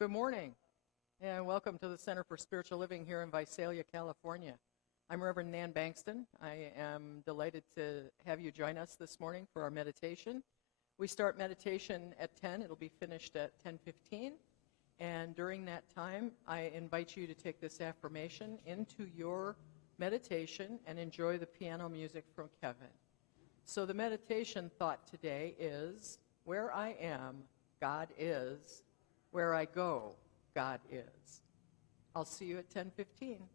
Good morning, and welcome to the Center for Spiritual Living here in Visalia, California. I'm Reverend Nan Bankston. I am delighted to have you join us this morning for our meditation. We start meditation at 10. It'll be finished at 10:15. And during that time, I invite you to take this affirmation into your meditation and enjoy the piano music from Kevin. So the meditation thought today is, where I am, God is. Where I go, God is. I'll see you at 10:15.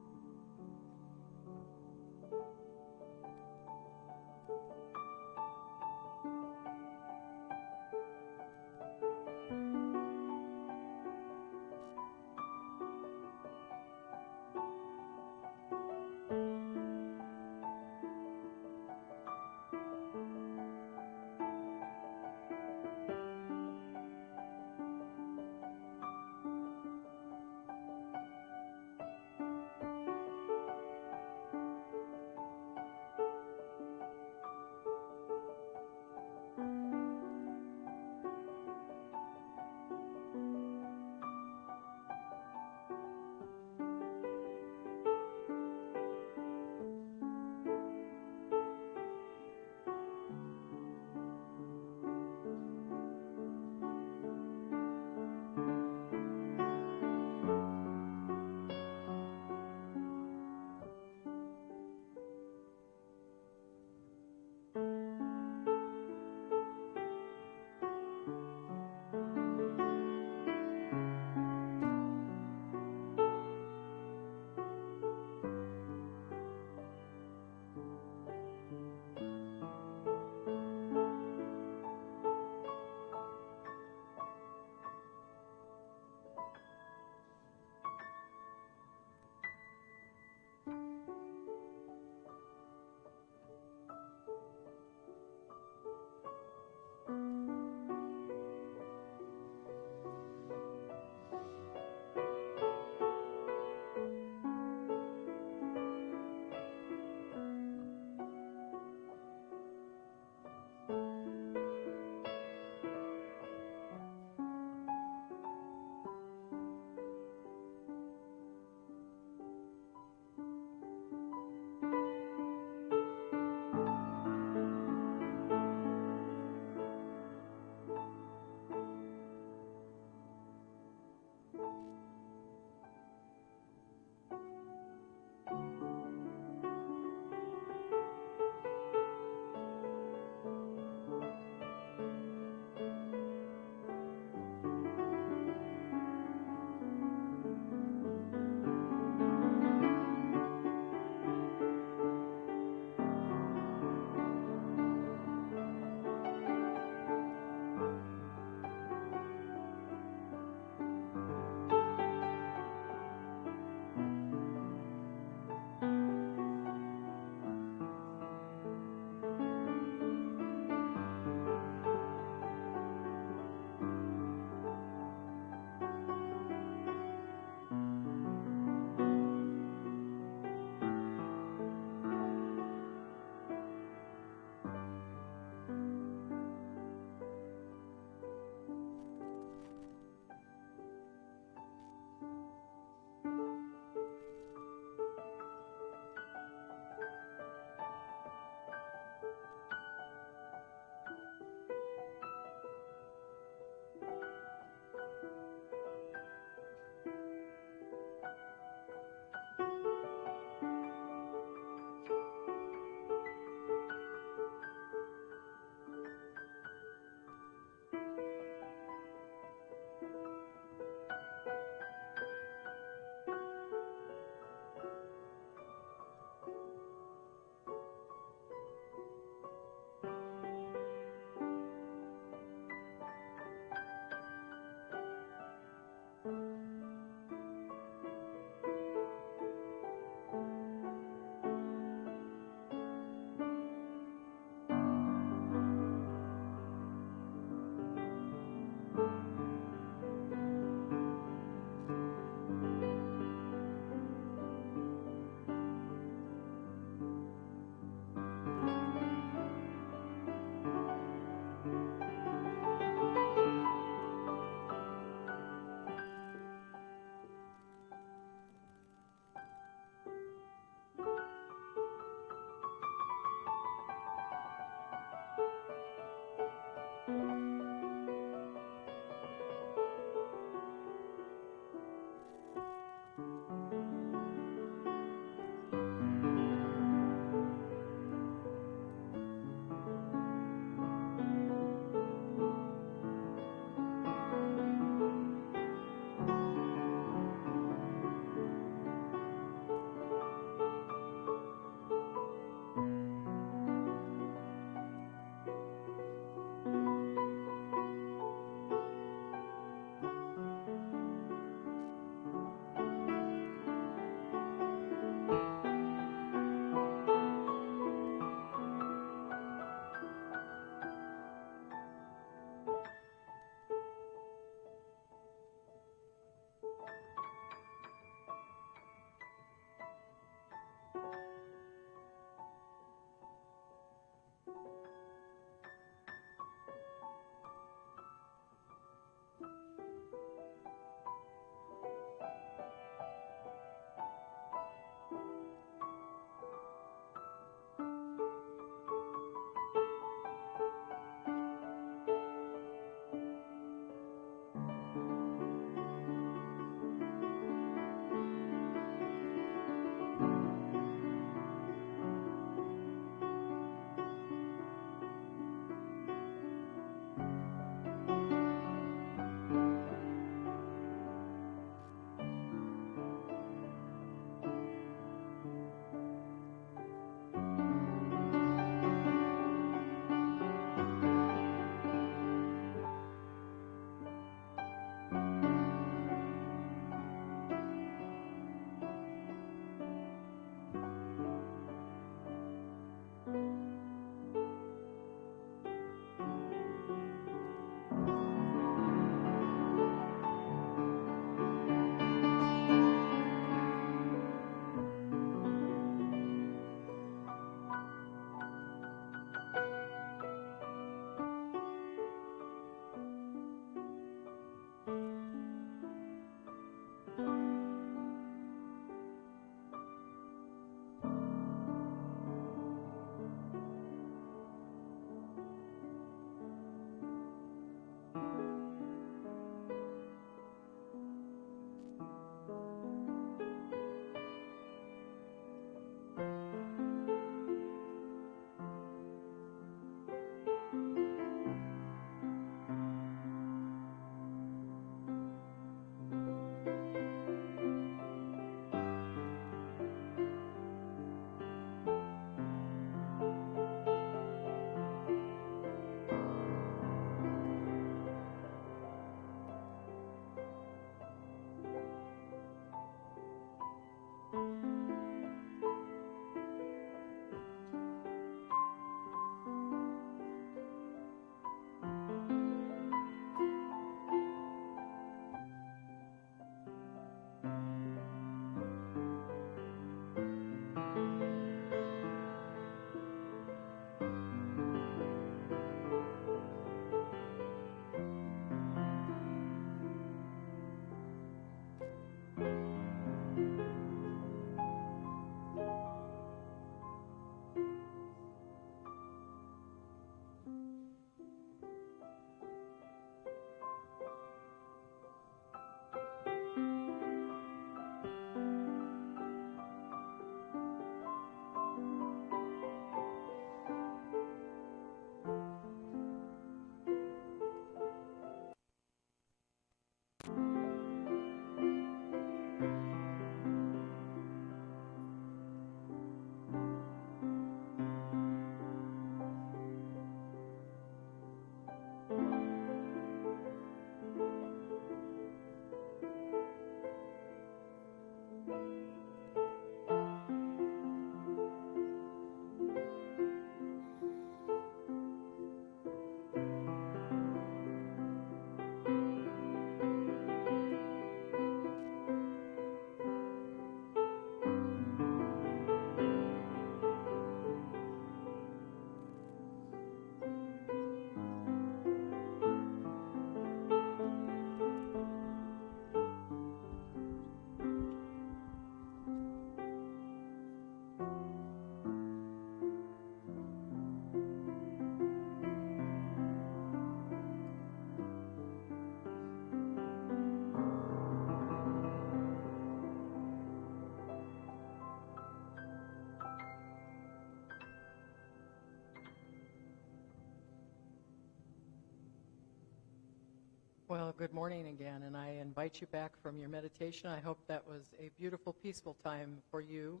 Well, good morning again, and I invite you back from your meditation. I hope that was a beautiful, peaceful time for you,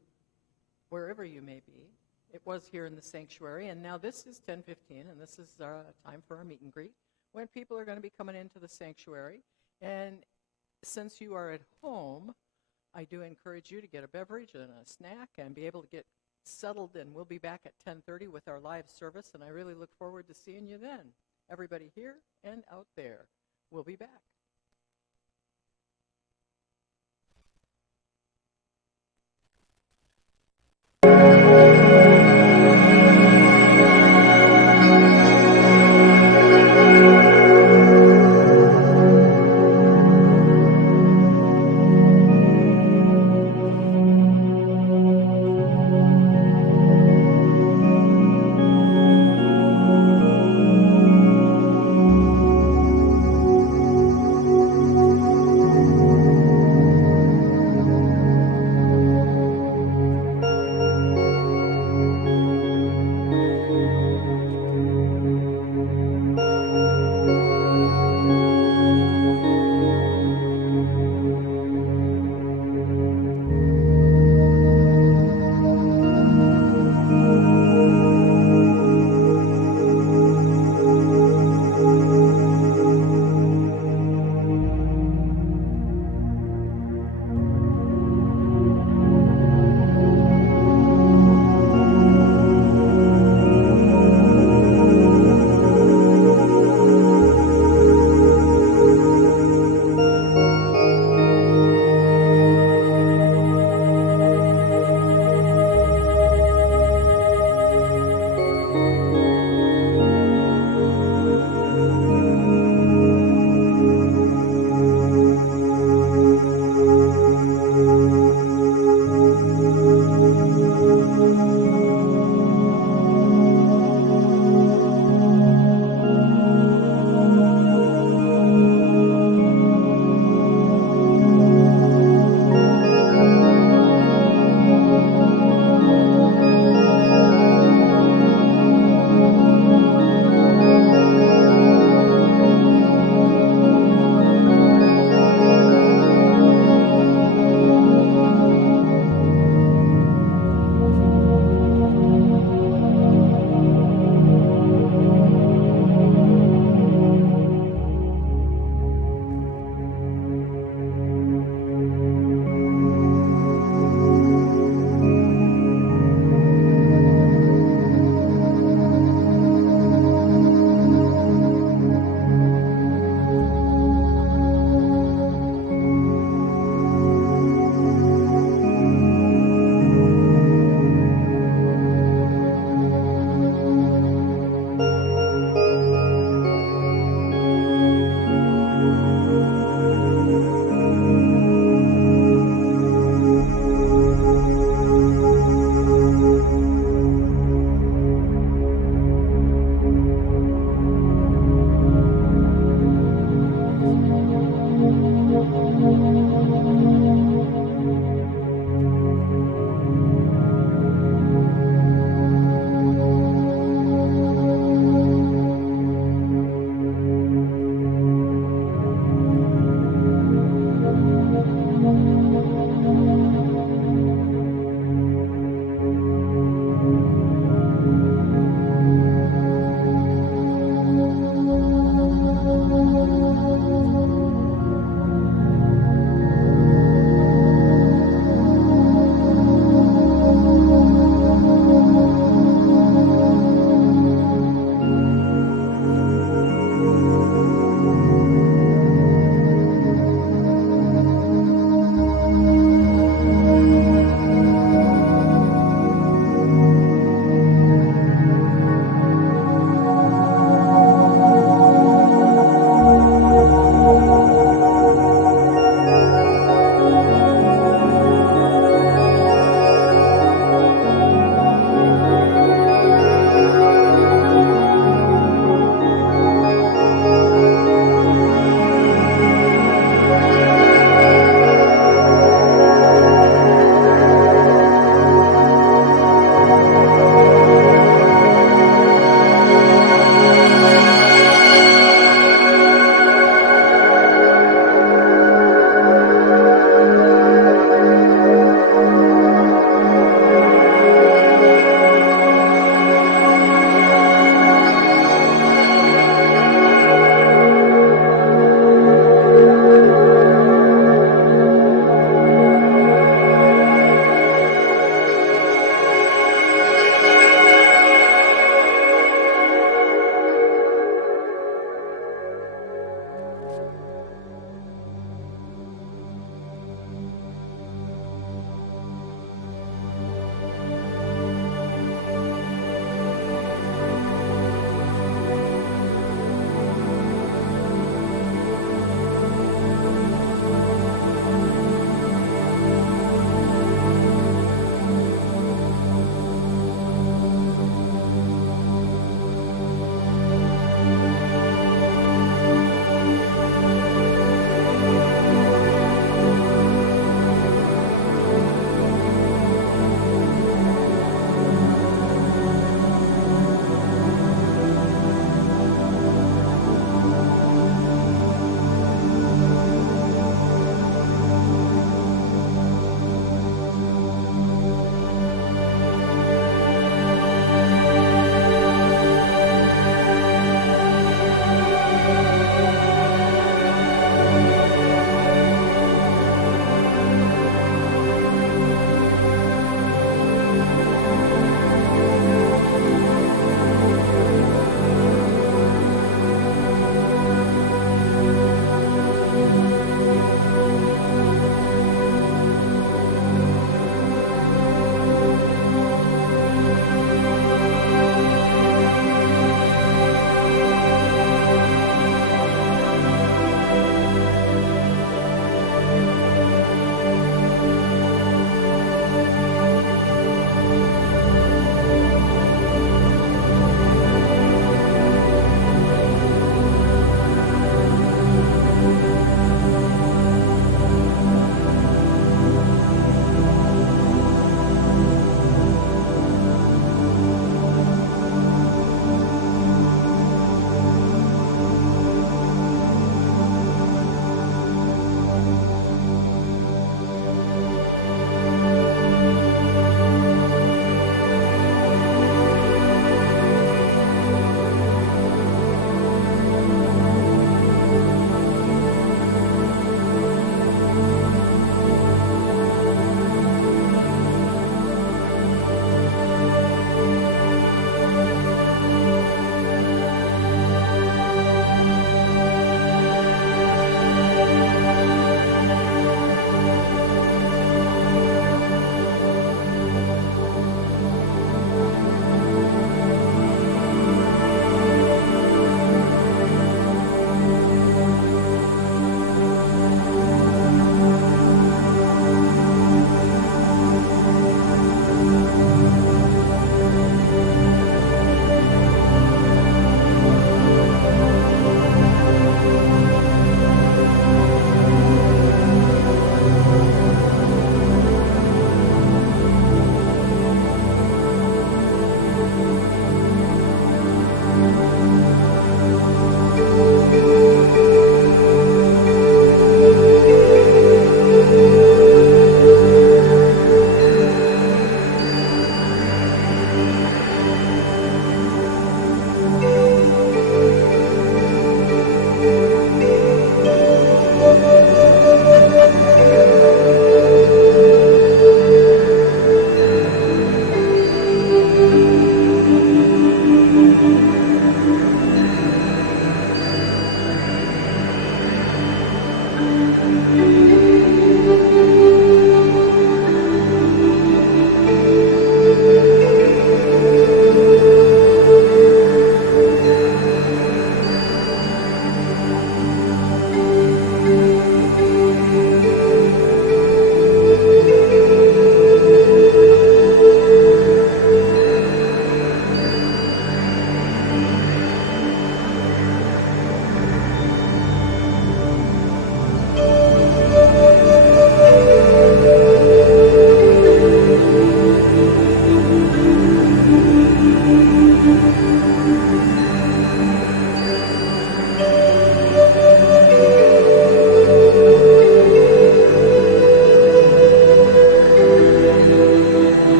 wherever you may be. It was here in the sanctuary, and now this is 10:15, and this is time for our meet and greet, when people are going to be coming into the sanctuary. And since you are at home, I do encourage you to get a beverage and a snack and be able to get settled, and we'll be back at 10:30 with our live service, and I really look forward to seeing you then. Everybody here and out there. We'll be back.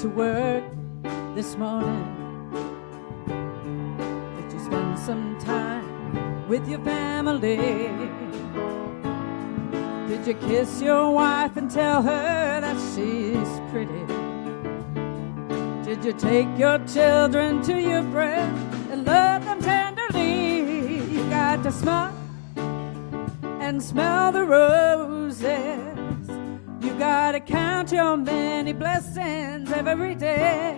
to work this morning? Did you spend some time with your family? Did you kiss your wife and tell her that she's pretty? Did you take your children to your breast and love them tenderly? You got to smile and smell the roses. You got to count your many blessings every day.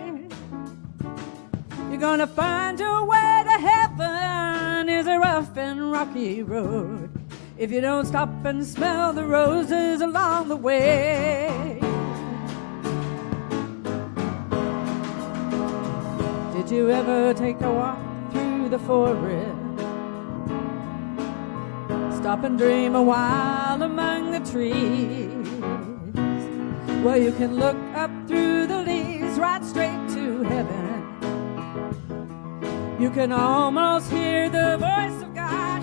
You're gonna find your way to heaven is a rough and rocky road if you don't stop and smell the roses along the way. Did you ever take a walk through the forest? Stop and dream a while among the trees, where you can look up through the leaves right straight to heaven. You can almost hear the voice of God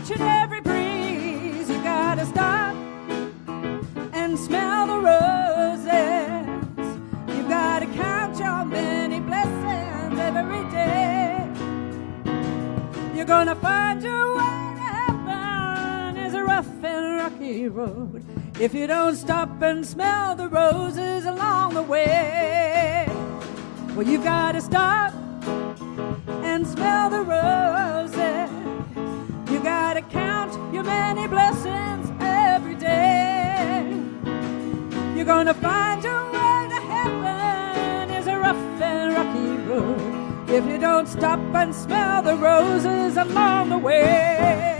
each and every breeze. You gotta stop and smell the roses. You gotta count your many blessings every day. You're gonna find your way to heaven is a rough and rocky road if you don't stop and smell the roses along the way. Well, you've gotta stop and smell the roses. You gotta count your many blessings every day. You're gonna find your way to heaven is a rough and rocky road if you don't stop and smell the roses along the way.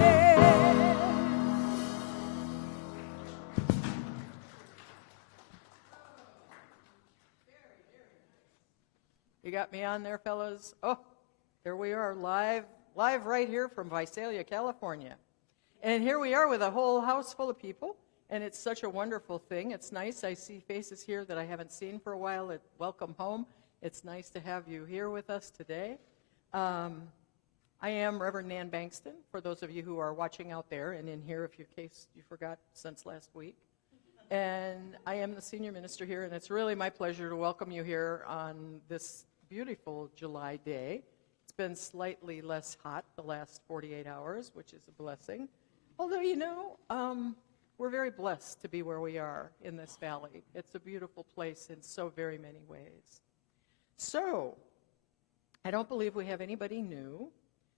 You got me on there, fellas? Oh, here we are, live right here from Visalia, California. And here we are with a whole house full of people, and it's such a wonderful thing. It's nice. I see faces here that I haven't seen for a while. Welcome home. It's nice to have you here with us today. I am Reverend Nan Bankston, for those of you who are watching out there and in here, in case you forgot since last week. And I am the senior minister here, and it's really my pleasure to welcome you here on this beautiful July day. It's been slightly less hot the last 48 hours, which is a blessing. Although, we're very blessed to be where we are in this valley. It's a beautiful place in so very many ways. So, I don't believe we have anybody new,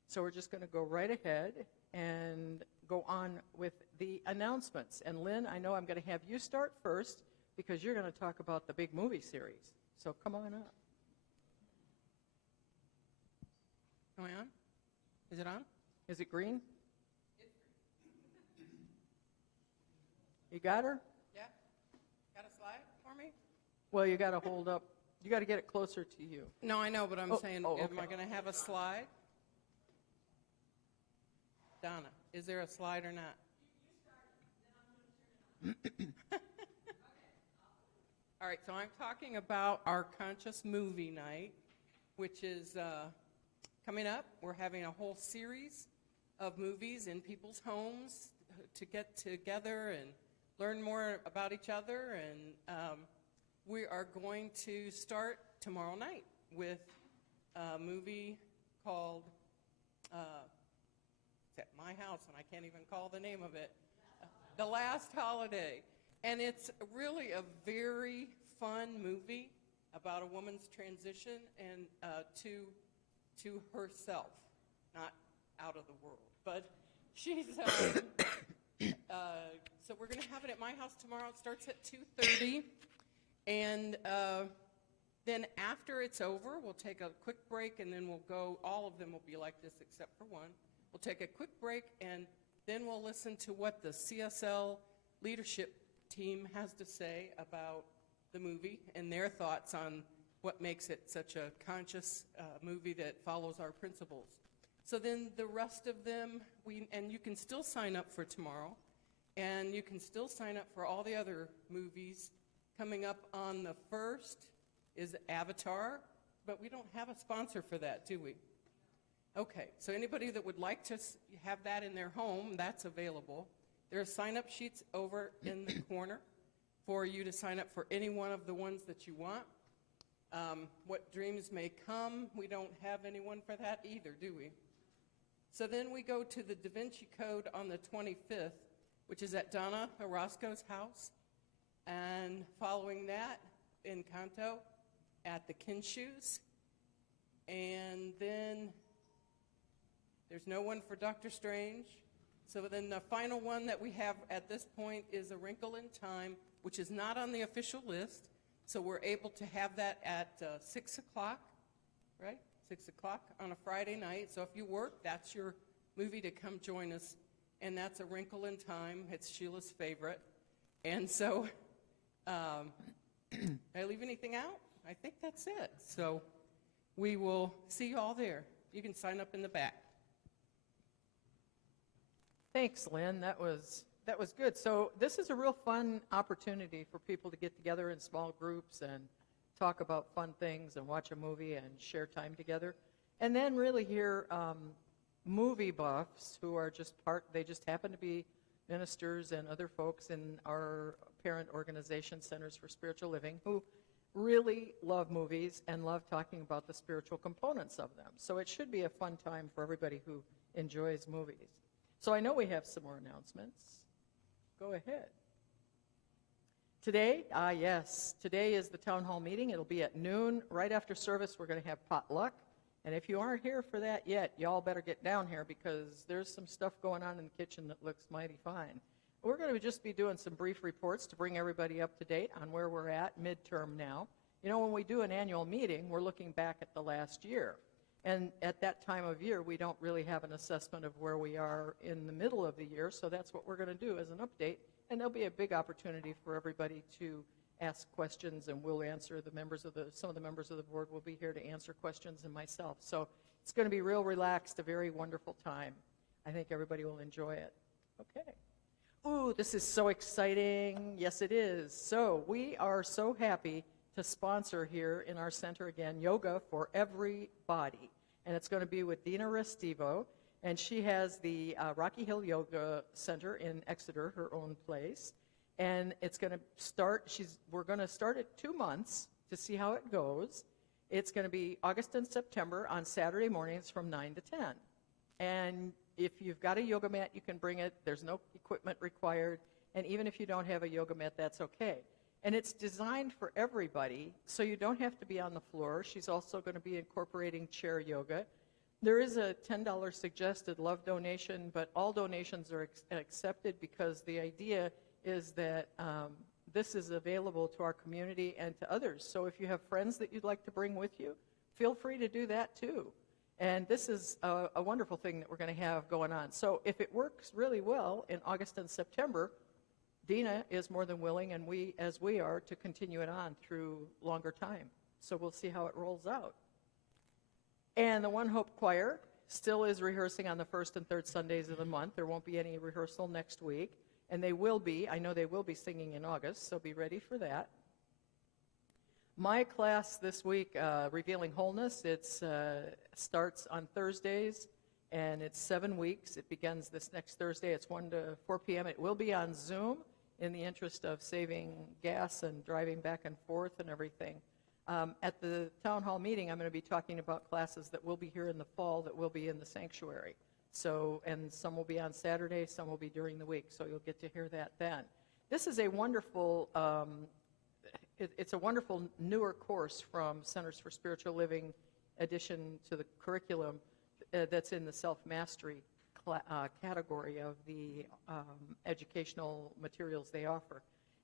so we're just going to go right ahead and go on with the announcements. And Lynn, I know I'm going to have you start first because you're going to talk about the big movie series. So come on up. Am I on? Is it on? Is it green? You got her? Yeah. Got a slide for me? Well, you got to hold up. You got to get it closer to you. No, I know, but I'm saying, okay. Am I going to have a slide? Donna, is there a slide or not? All right, so I'm talking about our Conscious Movie Night, which is coming up. We're having a whole series of movies in people's homes to get together and learn more about each other. And we are going to start tomorrow night with a movie called it's at my house, and I can't even call the name of it, The Last Holiday. And it's really a very fun movie about a woman's transition and to herself, not out of the world. But she's so we're going to have it at my house tomorrow. It starts at 2:30, and then after it's over, we'll take a quick break, and then we'll go. All of them will be like this except for one. We'll take a quick break, and then we'll listen to what the CSL leadership team has to say about the movie and their thoughts on what makes it such a conscious movie that follows our principles. So then the rest of them, and you can still sign up for tomorrow, and you can still sign up for all the other movies. Coming up on the 1st is Avatar, but we don't have a sponsor for that, do we? Okay, so anybody that would like to have that in their home, that's available. There are sign-up sheets over in the corner for you to sign up for any one of the ones that you want. What dreams may come, we don't have anyone for that either, do we? So then we go to the Da Vinci Code on the 25th, which is at Donna Orozco's house. And following that, Encanto at the Kinshoes. And then there's no one for Doctor Strange. So then the final one that we have at this point is A Wrinkle in Time, which is not on the official list. So we're able to have that at 6 o'clock, right? 6 o'clock on a Friday night. So if you work, that's your movie to come join us. And that's A Wrinkle in Time. It's Sheila's favorite. And so, did I leave anything out? I think that's it. So we will see you all there. You can sign up in the back. Thanks, Lynn. That was good. So this is a real fun opportunity for people to get together in small groups and talk about fun things and watch a movie and share time together. And then really hear movie buffs who are they just happen to be ministers and other folks in our parent organization, Centers for Spiritual Living, who really love movies and love talking about the spiritual components of them. So it should be a fun time for everybody who enjoys movies. So I know we have some more announcements. Go ahead. Today, yes, today is the town hall meeting. It'll be at noon. Right after service, we're going to have potluck. And if you aren't here for that yet, y'all better get down here because there's some stuff going on in the kitchen that looks mighty fine. We're going to just be doing some brief reports to bring everybody up to date on where we're at midterm now. You know, when we do an annual meeting, we're looking back at the last year. And at that time of year, we don't really have an assessment of where we are in the middle of the year, so that's what we're going to do as an update. And there'll be a big opportunity for everybody to ask questions, and we'll answer some of the members of the board will be here to answer questions, and myself. So it's going to be real relaxed, a very wonderful time. I think everybody will enjoy it. Okay. Ooh, this is so exciting. Yes, it is. So we are so happy to sponsor here in our center again, Yoga for Everybody. And it's going to be with Dina Restivo, and she has the Rocky Hill Yoga Center in Exeter, her own place. And it's going to start, we're going to start at 2 months to see how it goes. It's going to be August and September on Saturday mornings from 9 to 10. And if you've got a yoga mat, you can bring it. There's no equipment required. And even if you don't have a yoga mat, that's okay. And it's designed for everybody, so you don't have to be on the floor. She's also going to be incorporating chair yoga. There is a $10 suggested love donation, but all donations are accepted because the idea is that this is available to our community and to others. So if you have friends that you'd like to bring with you, feel free to do that too. And this is a wonderful thing that we're going to have going on. So if it works really well in August and September, Dina is more than willing, and we are, to continue it on through longer time. So we'll see how it rolls out. And the One Hope Choir still is rehearsing on the first and third Sundays of the month. There won't be any rehearsal next week. And I know they will be singing in August, so be ready for that. My class this week, Revealing Wholeness, it starts on Thursdays, and it's 7 weeks. It begins this next Thursday. It's 1 to 4 p.m. It will be on Zoom in the interest of saving gas and driving back and forth and everything. At the town hall meeting, I'm going to be talking about classes that will be here in the fall that will be in the sanctuary. So, and some will be on Saturday, some will be during the week, so you'll get to hear that then. This is a wonderful, it's a wonderful newer course from Centers for Spiritual Living addition to the curriculum that's in the self-mastery category of the educational materials they offer.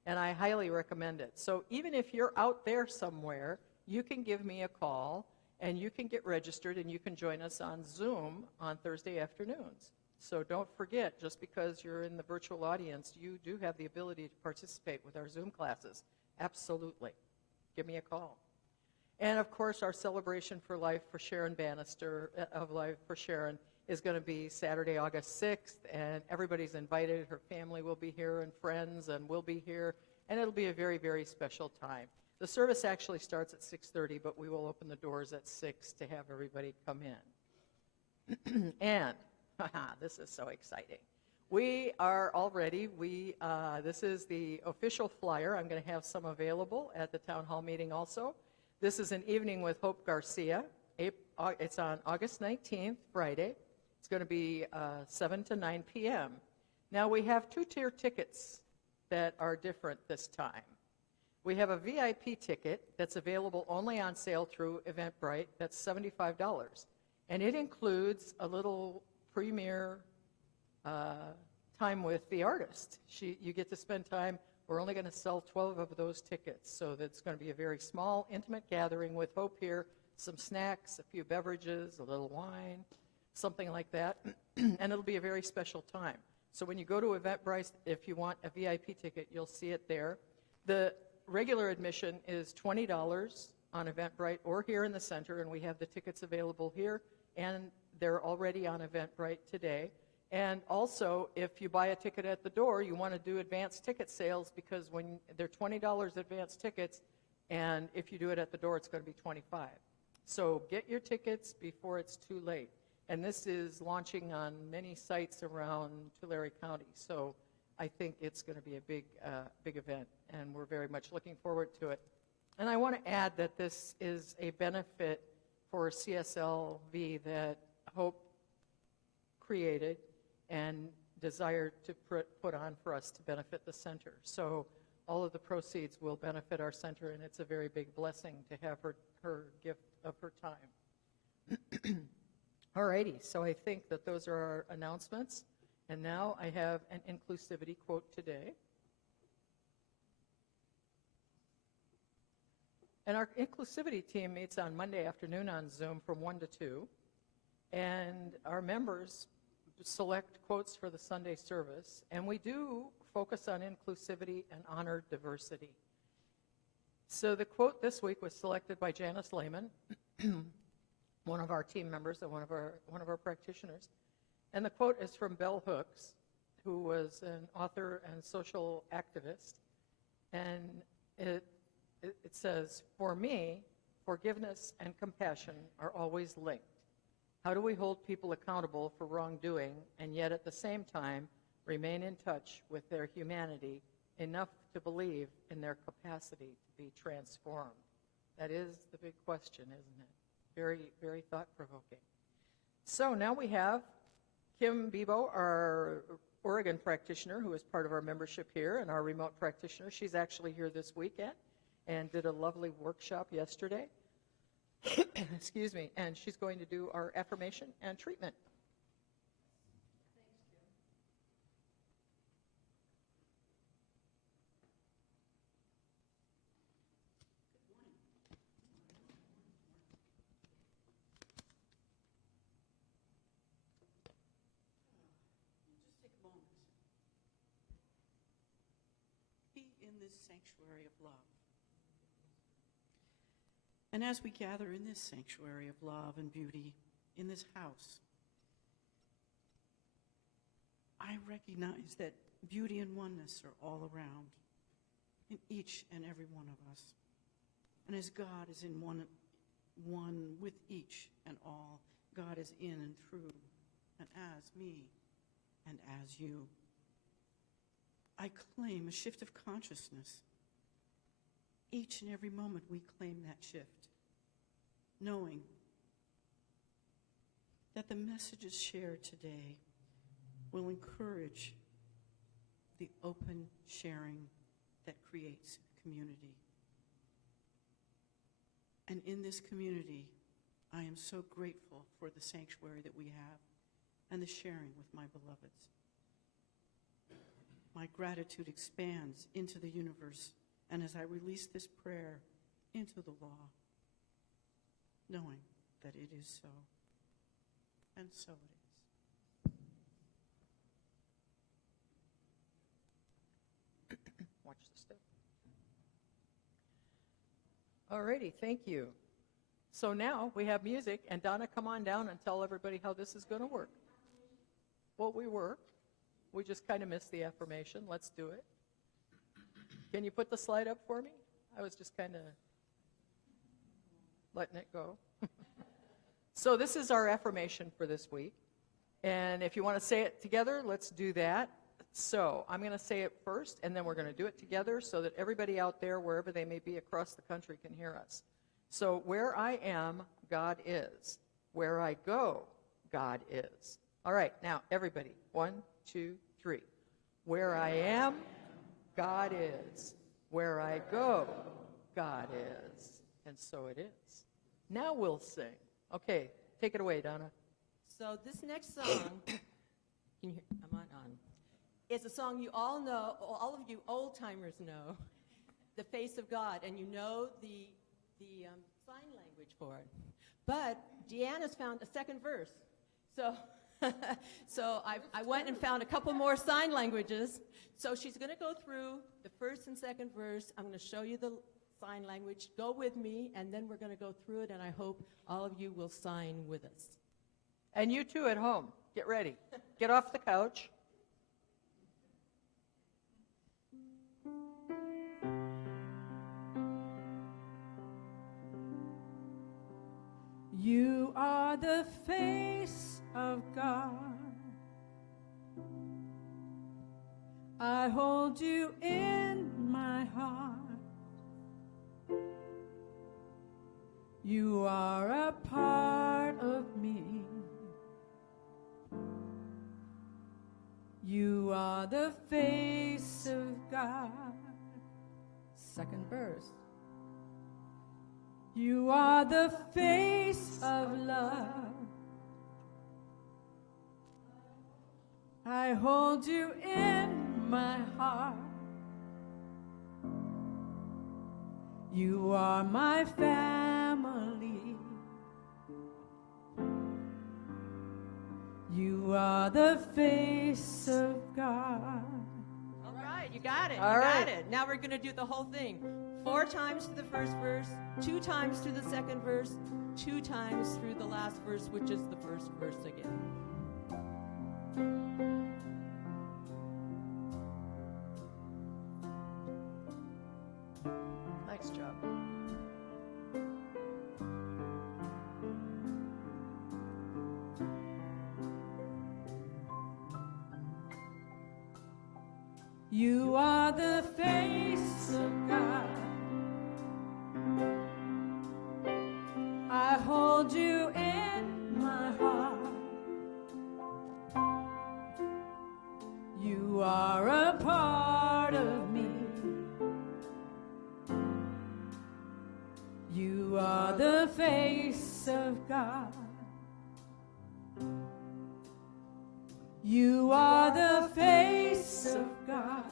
And I highly recommend it. So even if you're out there somewhere, you can give me a call, and you can get registered, and you can join us on Zoom on Thursday afternoons. So don't forget, just because you're in the virtual audience, you do have the ability to participate with our Zoom classes. Absolutely. Give me a call. And, of course, our celebration for life for Sharon Bannister, of Life for Sharon, is going to be Saturday, August 6th, and everybody's invited. Her family will be here, and friends, and we'll be here, and it'll be a very, very special time. The service actually starts at 6:30, but we will open the doors at 6 to have everybody come in. And, this is so exciting. We are all ready. This is the official flyer. I'm going to have some available at the town hall meeting also. This is an evening with Hope Garcia. It's on August 19th, Friday. It's going to be 7 to 9 p.m. Now, we have two-tier tickets that are different this time. We have a VIP ticket that's available only on sale through Eventbrite. That's $75. And it includes a little premiere time with the artist. You get to spend time. We're only going to sell 12 of those tickets, so that's going to be a very small, intimate gathering with Hope here, some snacks, a few beverages, a little wine, something like that, and it'll be a very special time. So when you go to Eventbrite, if you want a VIP ticket, you'll see it there. The regular admission is $20 on Eventbrite or here in the center, and we have the tickets available here, and they're already on Eventbrite today. And also, if you buy a ticket at the door, you want to do advanced ticket sales because when they're $20 advanced tickets, and if you do it at the door, it's going to be $25. So get your tickets before it's too late. And this is launching on many sites around Tulare County, so I think it's going to be a big event, and we're very much looking forward to it. And I want to add that this is a benefit for CSLV that Hope created and desired to put on for us to benefit the center. So all of the proceeds will benefit our center, and it's a very big blessing to have her gift of her time. All righty, so I think that those are our announcements. And now I have an inclusivity quote today. And our inclusivity team meets on Monday afternoon on Zoom from 1 to 2. And our members select quotes for the Sunday service. And we do focus on inclusivity and honor diversity. So the quote this week was selected by Janice Lehman, one of our team members and one of our practitioners. And the quote is from Bell Hooks, who was an author and social activist. And it says, "For me, forgiveness and compassion are always linked. How do we hold people accountable for wrongdoing and yet at the same time remain in touch with their humanity enough to believe in their capacity to be transformed?" That is the big question, isn't it? Very, very thought-provoking. So now we have Kim Bebo, our Oregon practitioner, who is part of our membership here, and our remote practitioner. She's actually here this weekend and did a lovely workshop yesterday. Excuse me. And she's going to do our affirmation and treatment. In this sanctuary of love. And as we gather in this sanctuary of love and beauty in this house, I recognize that beauty and oneness are all around in each and every one of us. And as God is in one with each and all, God is in and through and as me and as you. I claim a shift of consciousness. Each and every moment we claim that shift, knowing that the messages shared today will encourage the open sharing that creates community. And in this community, I am so grateful for the sanctuary that we have and the sharing with my beloveds. My gratitude expands into the universe, and as I release this prayer into the law, knowing that it is so, and so it is. Watch the step. All righty, thank you. So now we have music, and Donna, come on down and tell everybody how this is going to work. Well, we were. We just kind of missed the affirmation. Let's do it. Can you put the slide up for me? I was just kind of letting it go. So this is our affirmation for this week. And if you want to say it together, let's do that. So I'm going to say it first, and then we're going to do it together so that everybody out there, wherever they may be across the country, can hear us. So where I am, God is. Where I go, God is. All right, now everybody, 1, 2, 3. Where I am, God is. Where I go, God is. And so it is. Now we'll sing. Okay, take it away, Donna. So this next song, can you hear? Am I on? It's a song you all know, all of you old-timers know, The Face of God, and you know the sign language for it. But Deanna's found a second verse. So so I went and found a couple more sign languages. So she's going to go through the first and second verse. I'm going to show you the sign language. Go with me, and then we're going to go through it, and I hope all of you will sign with us. And you too at home, get ready. Get off the couch. You are the face of God. I hold you in my heart. You are a part of me. You are the face of God. Second verse. You are the face of love. I hold you in my heart. You are my family. You are the face of God. All right, you got it. All you right. got it. Now we're going to do the whole thing. 4 times through the first verse, 2 times through the second verse, 2 times through the last verse, which is the first verse again. Nice job. You are the face of God. I hold you in my heart. You are a part of me. You are the face of God. You are the face of God.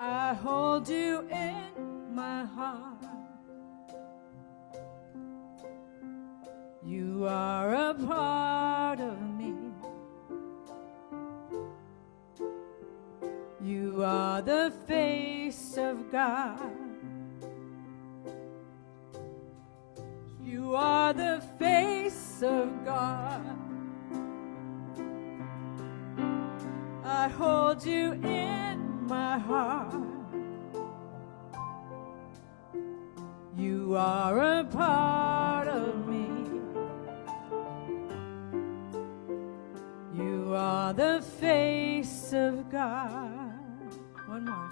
I hold you in my heart. You are a part of me. You are the face of God. You are the face of God. I hold you in my heart. You are a part of me. You are the face of God. One more.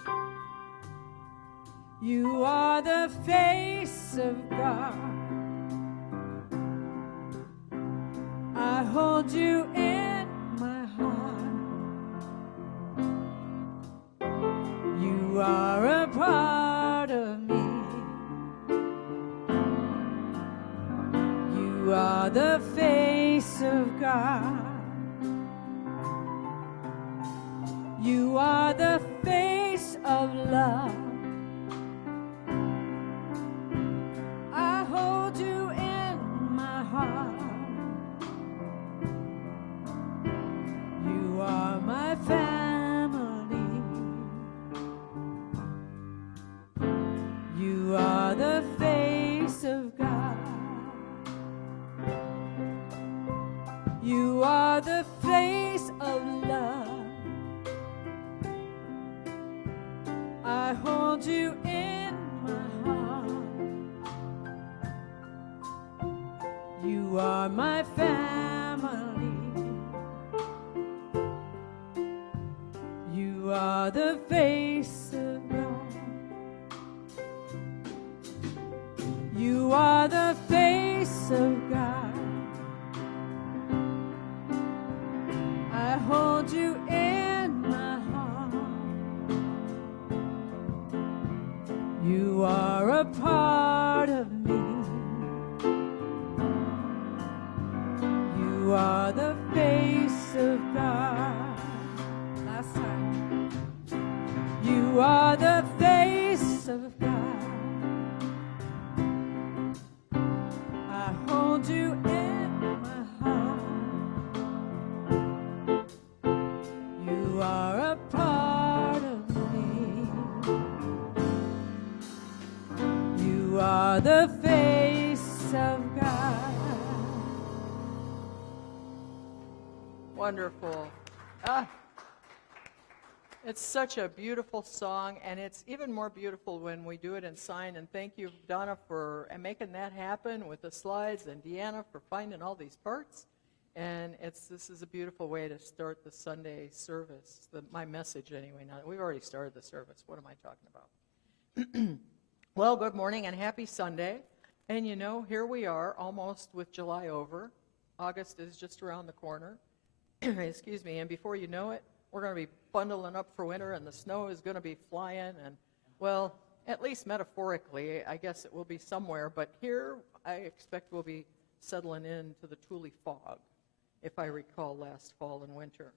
You are the face of God. I hold you in my heart. You are a part of me. You are the face of God. You are the face of love. I hold you in my heart. You are my family. You are the face of God. You are the face of love. I hold you in my heart. You are my family. You are the face of God. a part of me. You are the face of God. Last time. You are the face of God. I hold you in my heart. You are a part of me. You are the face of God. Wonderful. Ah, it's such a beautiful song, and it's even more beautiful when we do it in sign. And thank you, Donna, for making that happen with the slides, and Deanna for finding all these parts. And this is a beautiful way to start the Sunday service, my message anyway. Now, we've already started the service. What am I talking about? Well, good morning and happy Sunday. And you know, here we are, almost with July over. August is just around the corner. Excuse me. And before you know it, we're going to be bundling up for winter, and the snow is going to be flying. And, well, at least metaphorically, I guess it will be somewhere. But here, I expect we'll be settling into the Thule fog, if I recall last fall and winter.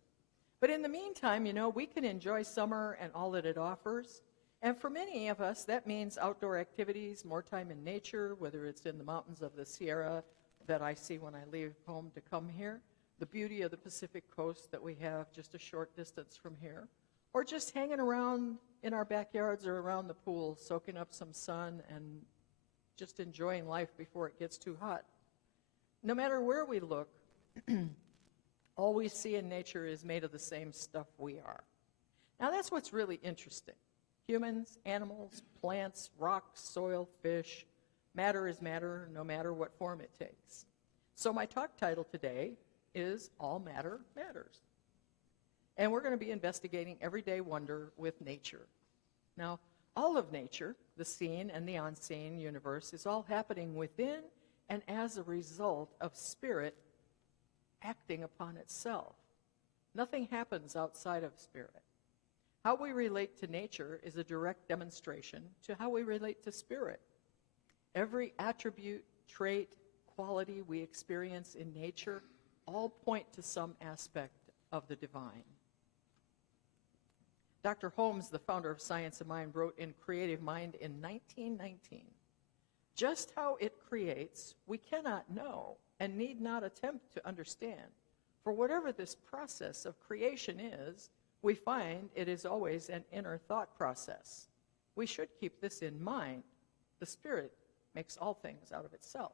But in the meantime, you know, we can enjoy summer and all that it offers. And for many of us, that means outdoor activities, more time in nature, whether it's in the mountains of the Sierra that I see when I leave home to come here, the beauty of the Pacific coast that we have just a short distance from here, or just hanging around in our backyards or around the pool, soaking up some sun and just enjoying life before it gets too hot. No matter where we look, all we see in nature is made of the same stuff we are. Now that's what's really interesting. Humans, animals, plants, rocks, soil, fish, matter is matter no matter what form it takes. So my talk title today is All Matter Matters. And we're going to be investigating everyday wonder with nature. Now, all of nature, the seen and the unseen universe, is all happening within and as a result of spirit acting upon itself. Nothing happens outside of spirit. How we relate to nature is a direct demonstration to how we relate to spirit. Every attribute, trait, quality we experience in nature all point to some aspect of the divine. Dr. Holmes, the founder of Science of Mind, wrote in Creative Mind in 1919, "Just how it creates, we cannot know and need not attempt to understand. For whatever this process of creation is, we find it is always an inner thought process. We should keep this in mind. The Spirit makes all things out of itself."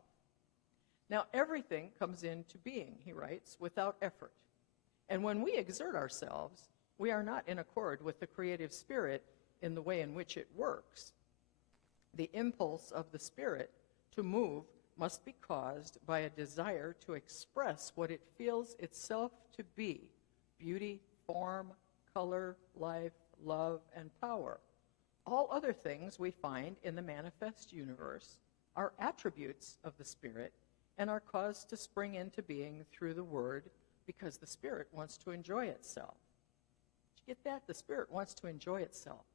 Now, everything comes into being, he writes, without effort. And when we exert ourselves, we are not in accord with the creative spirit in the way in which it works. The impulse of the Spirit to move must be caused by a desire to express what it feels itself to be: beauty, form, color, life, love, and power. All other things we find in the manifest universe are attributes of the Spirit and are caused to spring into being through the Word because the Spirit wants to enjoy itself. Did you get that? The Spirit wants to enjoy itself,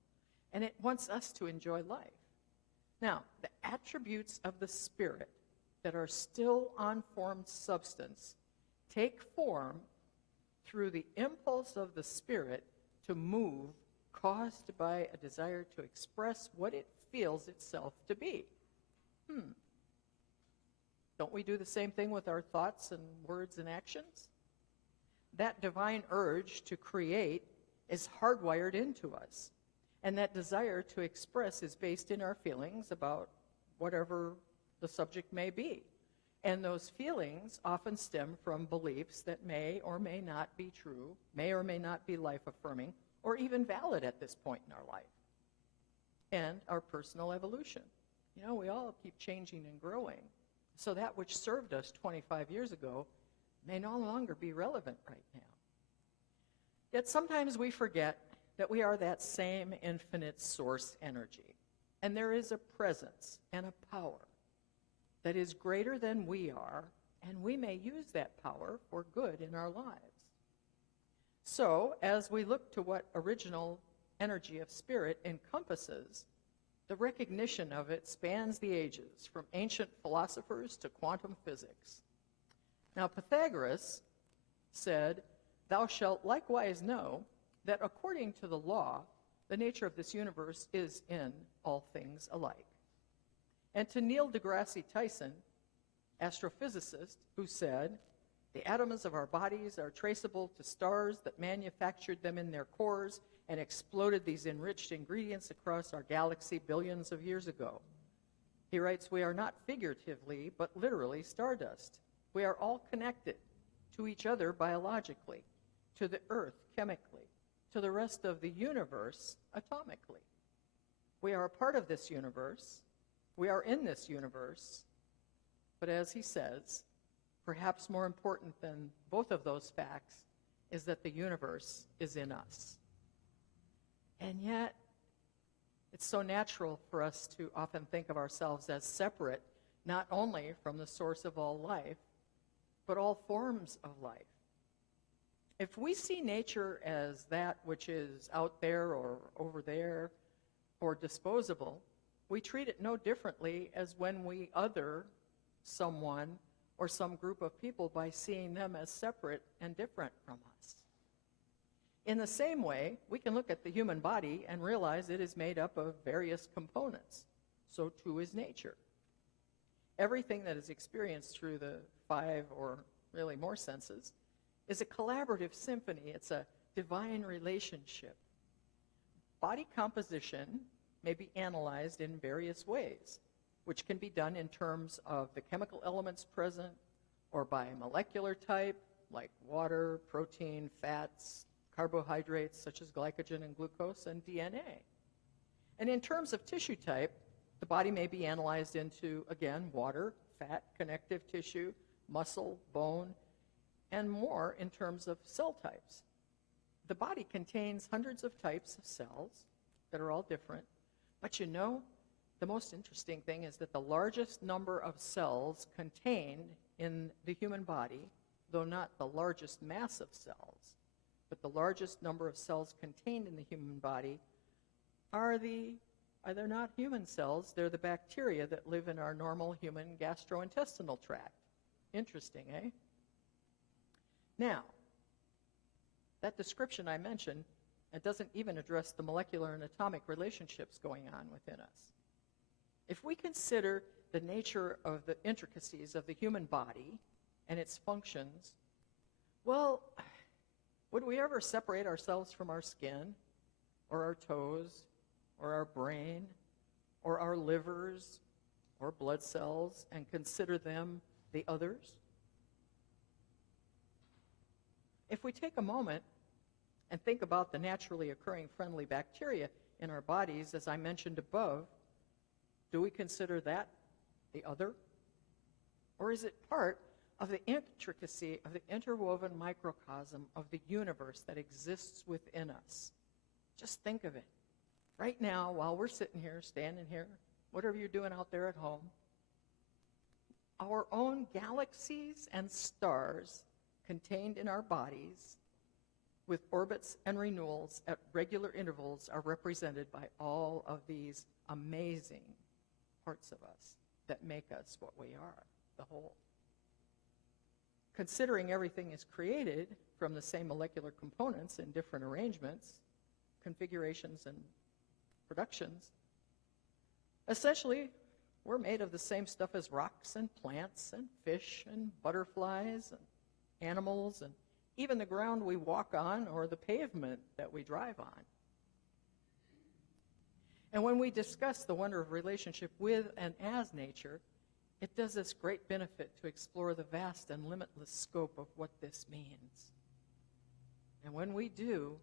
and it wants us to enjoy life. Now, the attributes of the Spirit that are still unformed substance take form through the impulse of the Spirit to move, caused by a desire to express what it feels itself to be. Don't we do the same thing with our thoughts and words and actions? That divine urge to create is hardwired into us, and that desire to express is based in our feelings about whatever the subject may be. And those feelings often stem from beliefs that may or may not be true, may or may not be life-affirming, or even valid at this point in our life. And our personal evolution. You know, we all keep changing and growing. So that which served us 25 years ago may no longer be relevant right now. Yet sometimes we forget that we are that same infinite source energy. And there is a presence and a power that is greater than we are, and we may use that power for good in our lives. So, as we look to what original energy of spirit encompasses, The recognition of it spans the ages, from ancient philosophers to quantum physics. Now, Pythagoras said, "Thou shalt likewise know that according to the law, the nature of this universe is in all things alike." And to Neil deGrasse Tyson, astrophysicist, who said, "The atoms of our bodies are traceable to stars that manufactured them in their cores and exploded these enriched ingredients across our galaxy billions of years ago." He writes, "We are not figuratively, but literally stardust. We are all connected to each other biologically, to the earth chemically, to the rest of the universe atomically. We are a part of this universe. We are in this universe." But as he says, perhaps more important than both of those facts is that the universe is in us. And yet, it's so natural for us to often think of ourselves as separate, not only from the source of all life, but all forms of life. If we see nature as that which is out there or over there or disposable, we treat it no differently as when we other someone or some group of people by seeing them as separate and different from us. In the same way, we can look at the human body and realize it is made up of various components. So too is nature. Everything that is experienced through the 5 or really more senses is a collaborative symphony. It's a divine relationship. Body composition may be analyzed in various ways, which can be done in terms of the chemical elements present or by molecular type, like water, protein, fats, carbohydrates such as glycogen and glucose, and DNA. And in terms of tissue type, the body may be analyzed into, again, water, fat, connective tissue, muscle, bone, and more in terms of cell types. The body contains hundreds of types of cells that are all different, but you know, the most interesting thing is that the largest number of cells contained in the human body, though not the largest mass of cells, but the largest number of cells contained in the human body are they're not human cells, they're the bacteria that live in our normal human gastrointestinal tract. Interesting, eh? Now, that description I mentioned, it doesn't even address the molecular and atomic relationships going on within us. If we consider the nature of the intricacies of the human body and its functions, well, would we ever separate ourselves from our skin, or our toes, or our brain, or our livers, or blood cells, and consider them the others? If we take a moment and think about the naturally occurring friendly bacteria in our bodies, as I mentioned above, do we consider that the other? Or is it part of the intricacy of the interwoven microcosm of the universe that exists within us? Just think of it. Right now, while we're sitting here, standing here, whatever you're doing out there at home, our own galaxies and stars contained in our bodies with orbits and renewals at regular intervals are represented by all of these amazing parts of us that make us what we are, the whole. Considering everything is created from the same molecular components in different arrangements, configurations, and productions, essentially, we're made of the same stuff as rocks and plants and fish and butterflies and animals and even the ground we walk on or the pavement that we drive on. And when we discuss the wonder of relationship with and as nature, it does us great benefit to explore the vast and limitless scope of what this means. And when we do,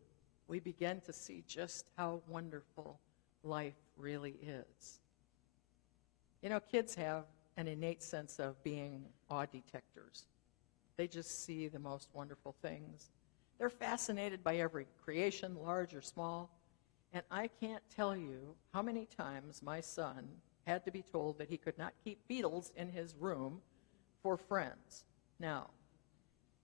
we begin to see just how wonderful life really is. You know, kids have an innate sense of being awe detectors. They just see the most wonderful things. They're fascinated by every creation, large or small. And I can't tell you how many times my son had to be told that he could not keep beetles in his room for friends. Now,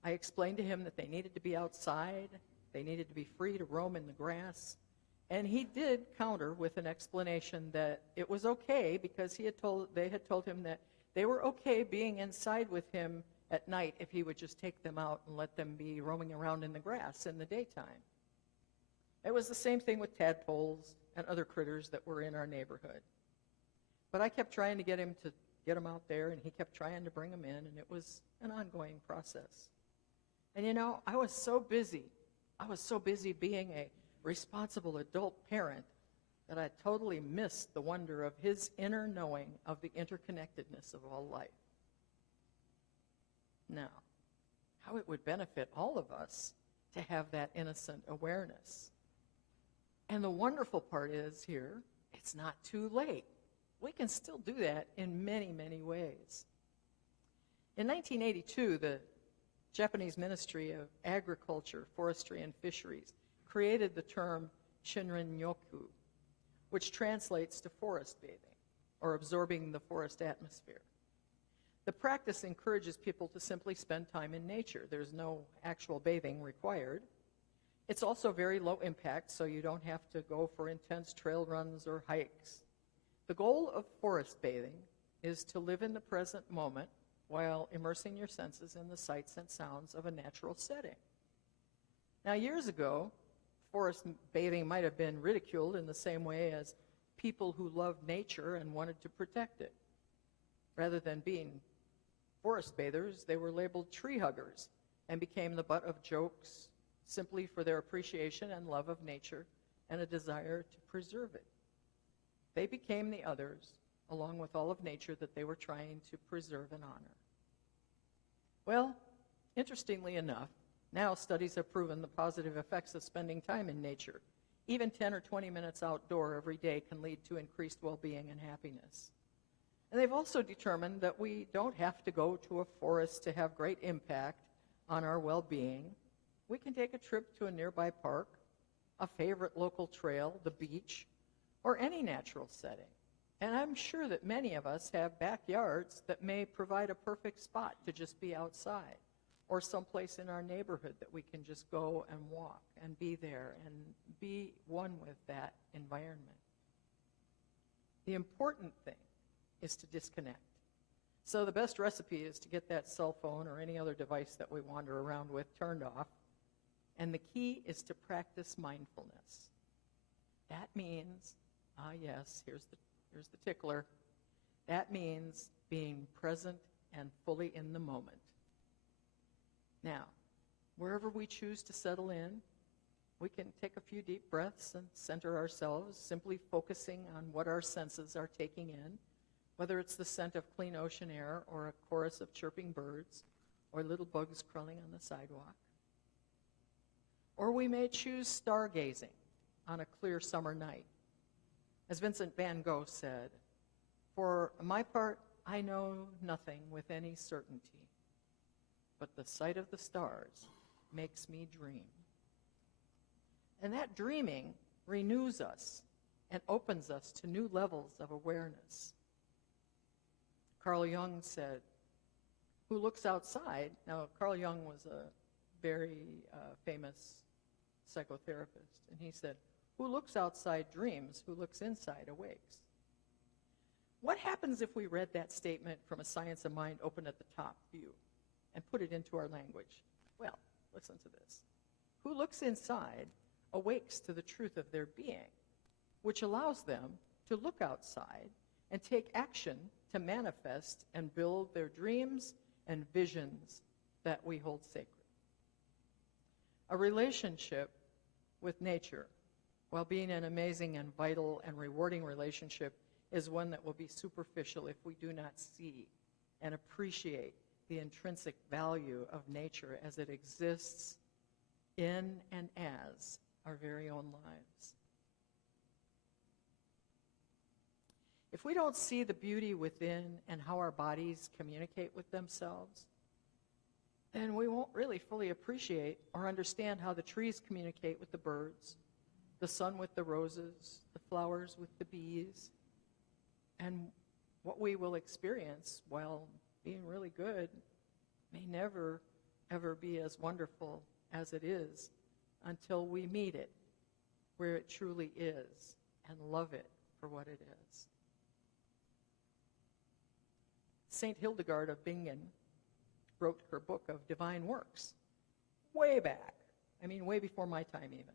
I explained to him that they needed to be outside, they needed to be free to roam in the grass, And he did counter with an explanation that it was okay because they had told him that they were okay being inside with him at night if he would just take them out and let them be roaming around in the grass in the daytime. It was the same thing with tadpoles and other critters that were in our neighborhood. But I kept trying to get him to get them out there, and he kept trying to bring them in, and it was an ongoing process. And you know, I was so busy being a responsible adult parent that I totally missed the wonder of his inner knowing of the interconnectedness of all life. Now, how it would benefit all of us to have that innocent awareness. And the wonderful part is here, it's not too late. We can still do that in many, many ways. In 1982, the Japanese Ministry of Agriculture, Forestry, and Fisheries created the term Shinrin-yoku, which translates to forest bathing, or absorbing the forest atmosphere. The practice encourages people to simply spend time in nature. There's no actual bathing required. It's also very low impact, so you don't have to go for intense trail runs or hikes. The goal of forest bathing is to live in the present moment while immersing your senses in the sights and sounds of a natural setting. Now, years ago, forest bathing might have been ridiculed in the same way as people who loved nature and wanted to protect it. Rather than being forest bathers, they were labeled tree huggers and became the butt of jokes simply for their appreciation and love of nature and a desire to preserve it. They became the others, along with all of nature that they were trying to preserve and honor. Well, interestingly enough, now studies have proven the positive effects of spending time in nature. Even 10 or 20 minutes outdoor every day can lead to increased well-being and happiness. And they've also determined that we don't have to go to a forest to have great impact on our well-being. We can take a trip to a nearby park, a favorite local trail, the beach, or any natural setting. And I'm sure that many of us have backyards that may provide a perfect spot to just be outside, or someplace in our neighborhood that we can just go and walk and be there and be one with that environment. The important thing is to disconnect. So the best recipe is to get that cell phone or any other device that we wander around with turned off. And the key is to practice mindfulness. That means, yes, here's the tickler. That means being present and fully in the moment. Now, wherever we choose to settle in, we can take a few deep breaths and center ourselves, simply focusing on what our senses are taking in, whether it's the scent of clean ocean air or a chorus of chirping birds or little bugs crawling on the sidewalk. Or we may choose stargazing on a clear summer night. As Vincent van Gogh said, "For my part, I know nothing with any certainty, but the sight of the stars makes me dream." And that dreaming renews us and opens us to new levels of awareness. Carl Jung said, "Who looks outside?" Now, Carl Jung was a very famous psychotherapist, and he said, "Who looks outside dreams, who looks inside awakes." What happens if we read that statement from a Science of Mind open at the top view and put it into our language? Well, listen to this. Who looks inside awakes to the truth of their being, which allows them to look outside and take action to manifest and build their dreams and visions that we hold sacred. A relationship with nature, while being an amazing and vital and rewarding relationship, is one that will be superficial if we do not see and appreciate the intrinsic value of nature as it exists in and as our very own lives. If we don't see the beauty within and how our bodies communicate with themselves, then we won't really fully appreciate or understand how the trees communicate with the birds, the sun with the roses, the flowers with the bees, and what we will experience while being really good may never, ever be as wonderful as it is until we meet it where it truly is and love it for what it is. St. Hildegard of Bingen wrote her book of divine works way back. I mean, way before my time even.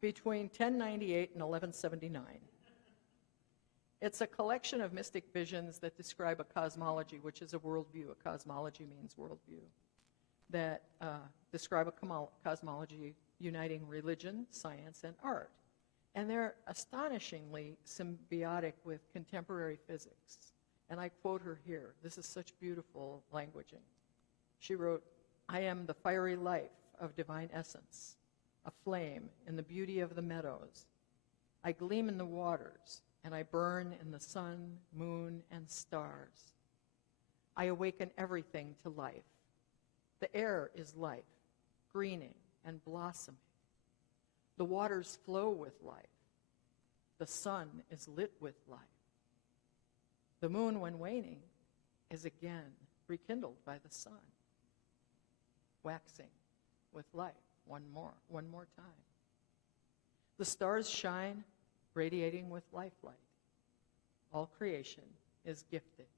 Between 1098 and 1179. It's a collection of mystic visions that describe a cosmology, which is a worldview. A cosmology means worldview. That describe a cosmology uniting religion, science, and art. And they're astonishingly symbiotic with contemporary physics. And I quote her here. This is such beautiful languaging. She wrote, "I am the fiery life of divine essence, a flame in the beauty of the meadows. I gleam in the waters, and I burn in the sun, moon, and stars. I awaken everything to life. The air is life, greening and blossoming. The waters flow with life. The sun is lit with life. The moon, when waning, is again rekindled by the sun, waxing with life one more time. The stars shine, radiating with lifelight. All creation is gifted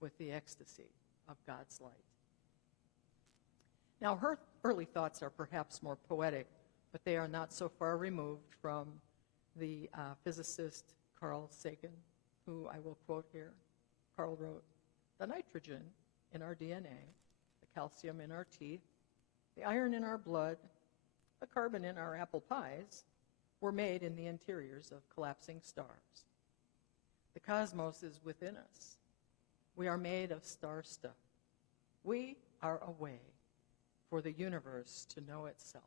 with the ecstasy of God's light." Now, her early thoughts are perhaps more poetic, but they are not so far removed from the physicist Carl Sagan, who I will quote here. Carl wrote, "The nitrogen in our DNA, the calcium in our teeth, the iron in our blood, the carbon in our apple pies were made in the interiors of collapsing stars. The cosmos is within us. We are made of star stuff. We are a way for the universe to know itself."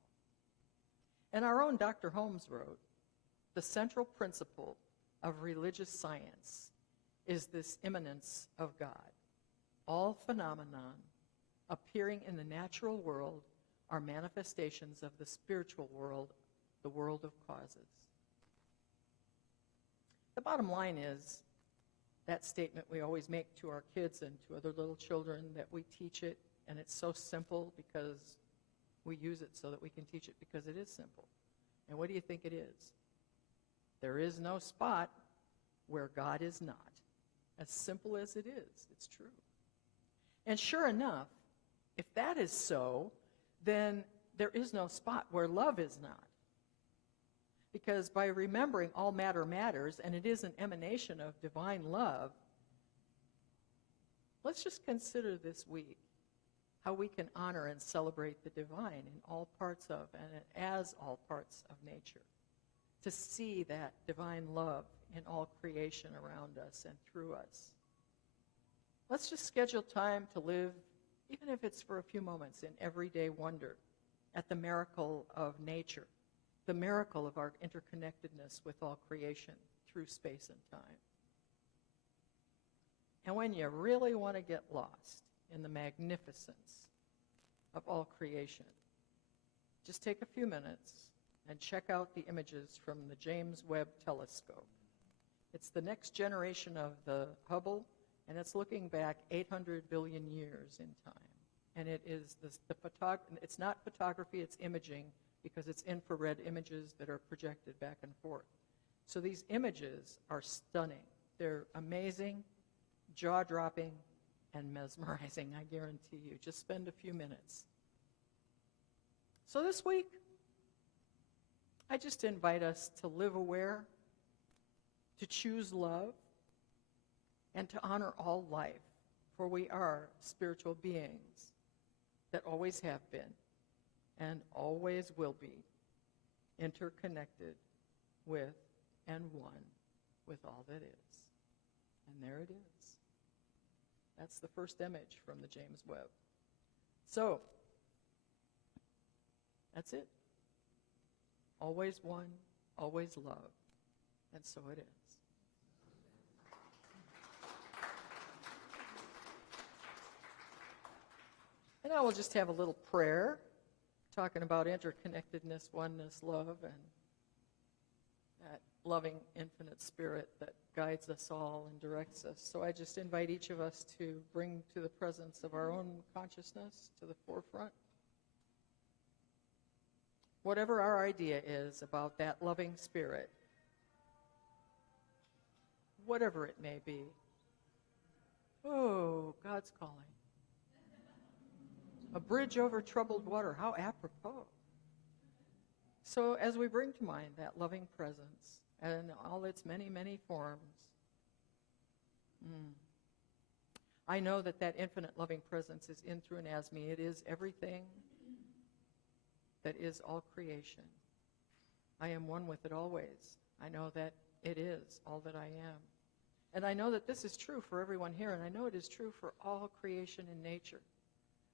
And our own Dr. Holmes wrote, "The central principle of religious science is this immanence of God. All phenomenon appearing in the natural world are manifestations of the spiritual world, the world of causes." The bottom line is that statement we always make to our kids and to other little children, that we teach it, and it's so simple because we use it so that we can teach it because it is simple. And what do you think it is? There is no spot where God is not. As simple as it is, it's true. And sure enough, if that is so, then there is no spot where love is not. Because by remembering all matter matters, and it is an emanation of divine love, let's just consider this week how we can honor and celebrate the divine in all parts of and as all parts of nature. To see that divine love in all creation around us and through us. Let's just schedule time to live, even if it's for a few moments, in everyday wonder at the miracle of nature, the miracle of our interconnectedness with all creation through space and time. And when you really want to get lost in the magnificence of all creation, just take a few minutes and check out the images from the James Webb Telescope. It's the next generation of the Hubble, and it's looking back 800 billion years in time. And it is it's not photography, it's imaging, because it's infrared images that are projected back and forth. So these images are stunning. They're amazing, jaw-dropping, and mesmerizing, I guarantee you. Just spend a few minutes. So this week, I just invite us to live aware, to choose love, and to honor all life, for we are spiritual beings that always have been and always will be interconnected with and one with all that is. And there it is. That's the first image from the James Webb. So, that's it. Always one, always love. And so it is. And now we'll just have a little prayer, talking about interconnectedness, oneness, love, and that loving infinite spirit that guides us all and directs us. So I just invite each of us to bring to the presence of our own consciousness to the forefront. whatever our idea is about that loving spirit, whatever it may be. Oh, God's calling. A bridge over troubled water, how apropos. So as we bring to mind that loving presence and all its many, many forms, I know that that infinite loving presence is in, through, and as me. It is everything that is all creation. I am one with it always. I know that it is all that I am. And I know that this is true for everyone here, and I know it is true for all creation in nature.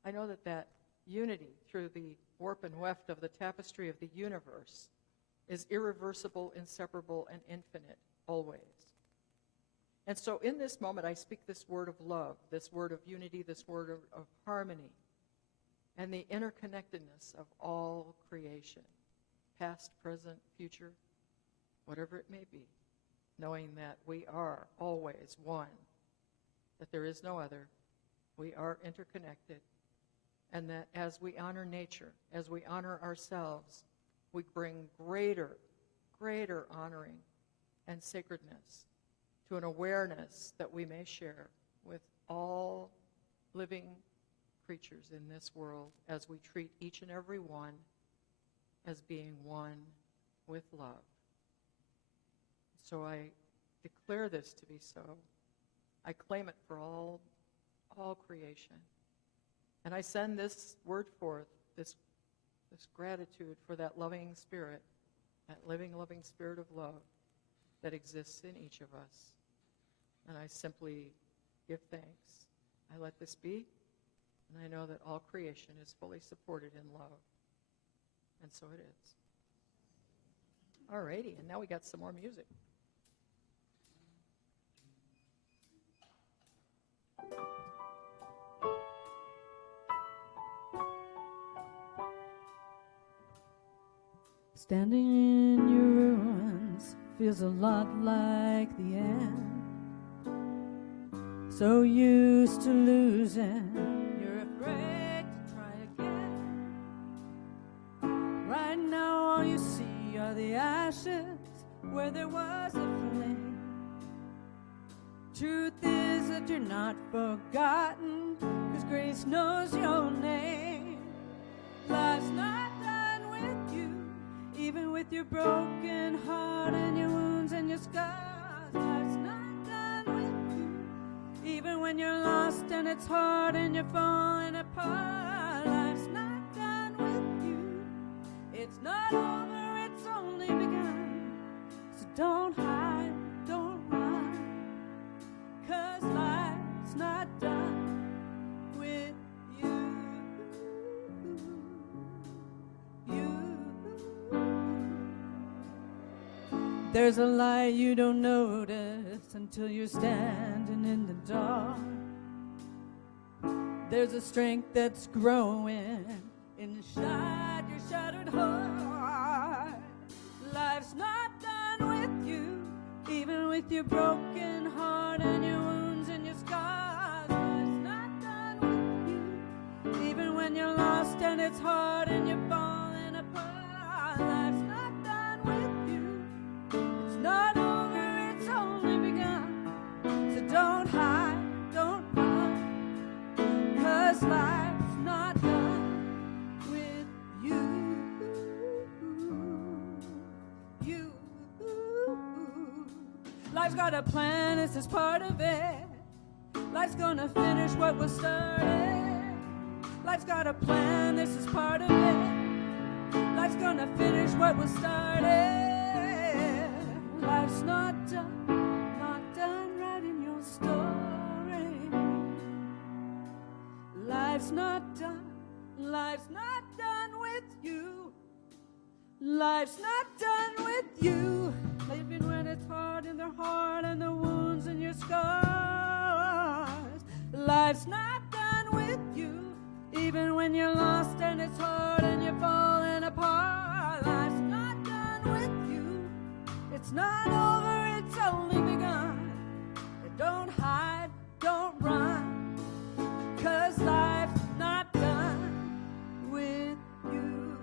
I know that that unity through the warp and weft of the tapestry of the universe is irreversible, inseparable, and infinite always. And so in this moment, I speak this word of love, this word of unity, this word of harmony, and the interconnectedness of all creation, past, present, future, whatever it may be, knowing that we are always one, that there is no other, we are interconnected, and that as we honor nature, as we honor ourselves, we bring greater honoring and sacredness to an awareness that we may share with all living creatures in this world as we treat each and every one as being one with love. So I declare this to be so. I claim it for all creation. And I send this word forth, this gratitude for that loving spirit, that living, loving spirit of love that exists in each of us. And I simply give thanks. I let this be, and I know that all creation is fully supported in love. And so it is. All righty, and now we got some more music. Standing in your ruins feels a lot like the end. So used to losing, you're afraid to try again. Right now all you see are the ashes where there was a flame. Truth is that you're not forgotten, 'cause grace knows your name. Life's not done with you, even with your broken heart and your wounds and your scars. Life's not done with you, even when you're lost and it's hard and you're falling apart. Life's not done with you. It's not over, it's only begun. So don't hide, don't run, 'cause life's not done with you. There's a light you don't notice until you're standing in the dark. There's a strength that's growing inside your shattered heart. Life's not done with you, even with your broken heart and your wounds and your scars. Life's not done with you, even when you're lost and it's hard and you're falling apart. Life's not done with you. It's not over, it's only begun. So don't hide, don't run, 'cause life's not done with you. Life's got a plan, this is part of it. Life's gonna finish what was started. Life's got a plan, this is part of it. Life's gonna finish what was started. Life's not done writing your story. Life's not done with you. Life's not done with you. Living when it's hard in the heart and the wounds and your scars. Life's not done with you, even when you're lost and it's hard and you're falling apart. Life's not done with you. It's not over, it's only begun. Don't hide, don't run, 'cause life's not done with you.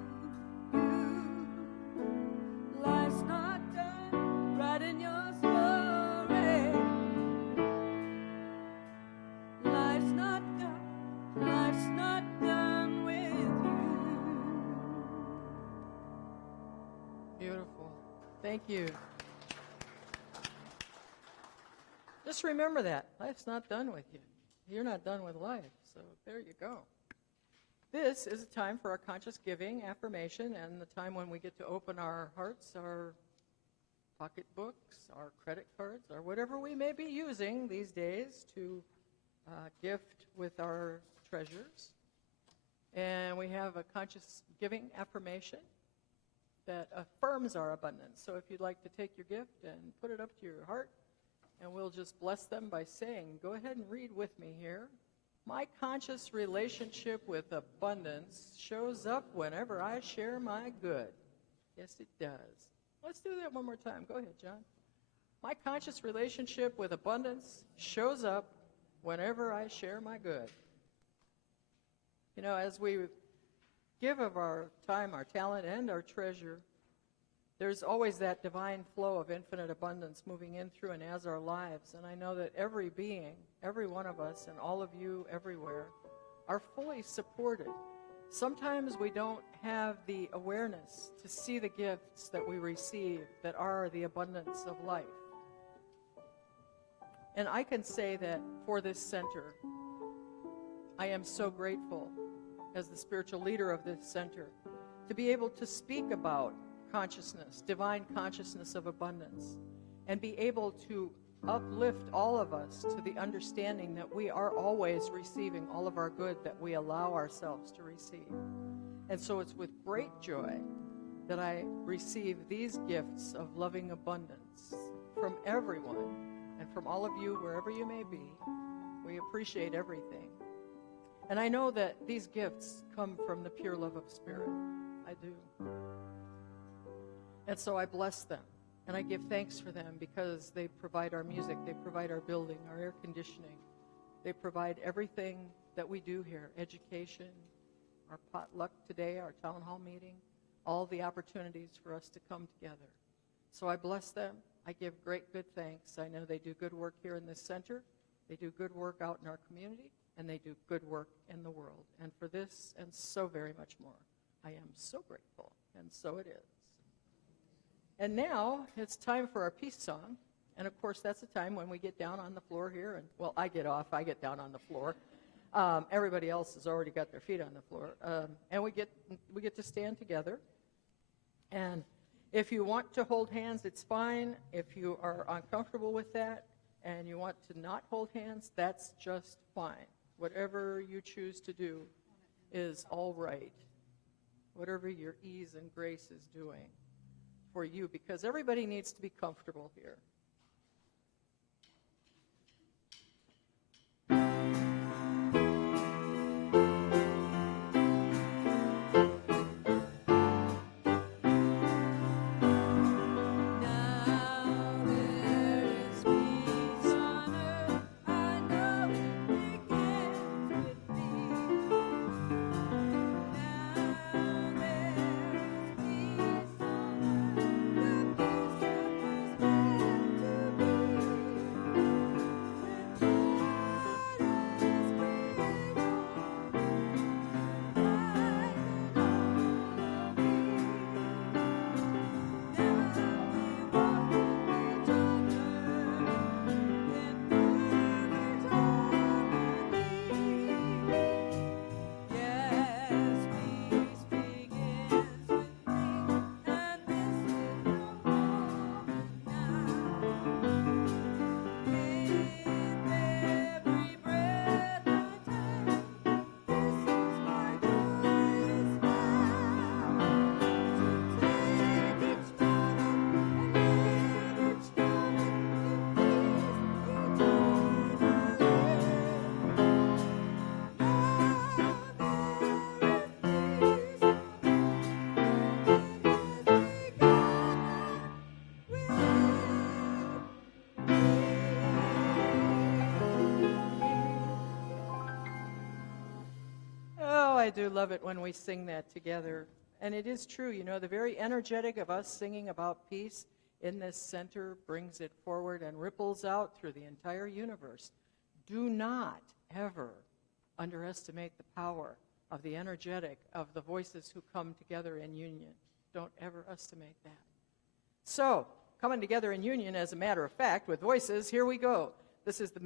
Thank you. Just remember that. Life's not done with you. You're not done with life. So there you go. This is a time for our conscious giving, affirmation, and the time when we get to open our hearts, our pocketbooks, our credit cards, or whatever we may be using these days to gift with our treasures. And we have a conscious giving affirmation that affirms our abundance. So if you'd like to take your gift and put it up to your heart, and we'll just bless them by saying, go ahead and read with me here. My conscious relationship with abundance shows up whenever I share my good. Yes, it does. Let's do that one more time. Go ahead, John. My conscious relationship with abundance shows up whenever I share my good. You know, as we give of our time, our talent, and our treasure, there's always that divine flow of infinite abundance moving in through and as our lives. And I know that every being, every one of us, and all of you everywhere are fully supported. Sometimes we don't have the awareness to see the gifts that we receive that are the abundance of life. And I can say that for this center, I am so grateful as the spiritual leader of this center to be able to speak about consciousness, divine consciousness of abundance, and be able to uplift all of us to the understanding that we are always receiving all of our good that we allow ourselves to receive. And so it's with great joy that I receive these gifts of loving abundance from everyone and from all of you, wherever you may be. We appreciate everything. And I know that these gifts come from the pure love of Spirit. I do. And so I bless them, and I give thanks for them because they provide our music, they provide our building, our air conditioning. They provide everything that we do here, education, our potluck today, our town hall meeting, all the opportunities for us to come together. So I bless them. I give great good thanks. I know they do good work here in this center. They do good work out in our community, and they do good work in the world. And for this and so very much more, I am so grateful, and so it is. And now it's time for our peace song. And of course, that's the time when we get down on the floor here. And well, I get down on the floor. Everybody else has already got their feet on the floor. And we get to stand together. And if you want to hold hands, it's fine. If you are uncomfortable with that and you want to not hold hands, that's just fine. Whatever you choose to do is all right. Whatever your ease and grace is doing for you, because everybody needs to be comfortable here. I do love it when we sing that together. And it is true, you know, the very energetic of us singing about peace in this center brings it forward and ripples out through the entire universe. Do not ever underestimate the power of the energetic, of the voices who come together in union. Don't ever estimate that. So, coming together in union, as a matter of fact, with voices, here we go. This is the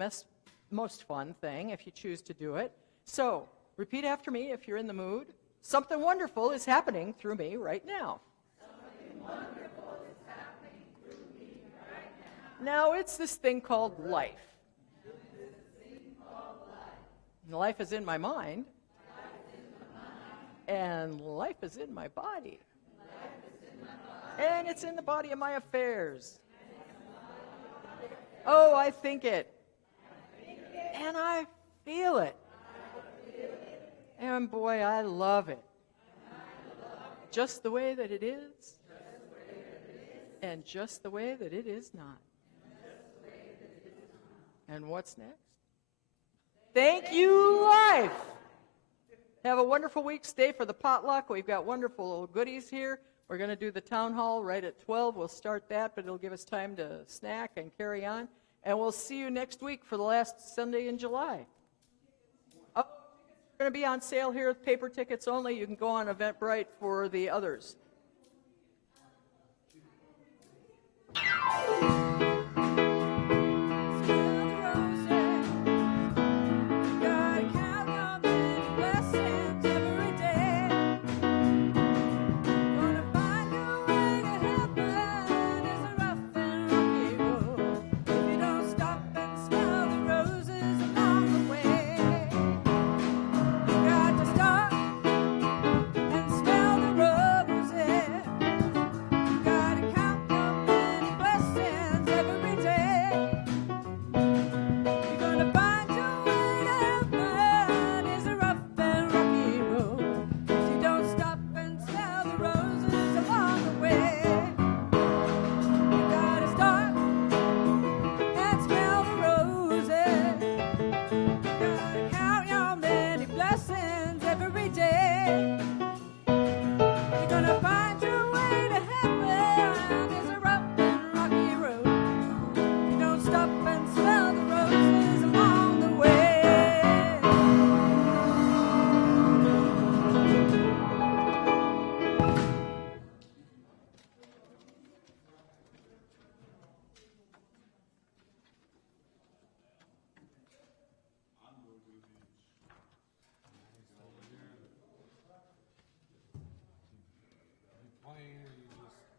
most fun thing if you choose to do it. So, repeat after me if you're in the mood. Something wonderful is happening through me right now. Something wonderful is happening through me right now. Now, it's this thing called life. And life is in my mind. And life is in my body. And it's in the body of my affairs. Oh, I think it. And I feel it. And boy, I love it. Just the way that it is. And just the way that it is not. And what's next? Thank you, life. Have a wonderful week. Stay for the potluck. We've got wonderful goodies here. We're going to do the town hall right at 12. We'll start that, but it'll give us time to snack and carry on. And we'll see you next week for the last Sunday in July. Oh, tickets are going to be on sale here, paper tickets only. You can go on Eventbrite for the others. Let's go.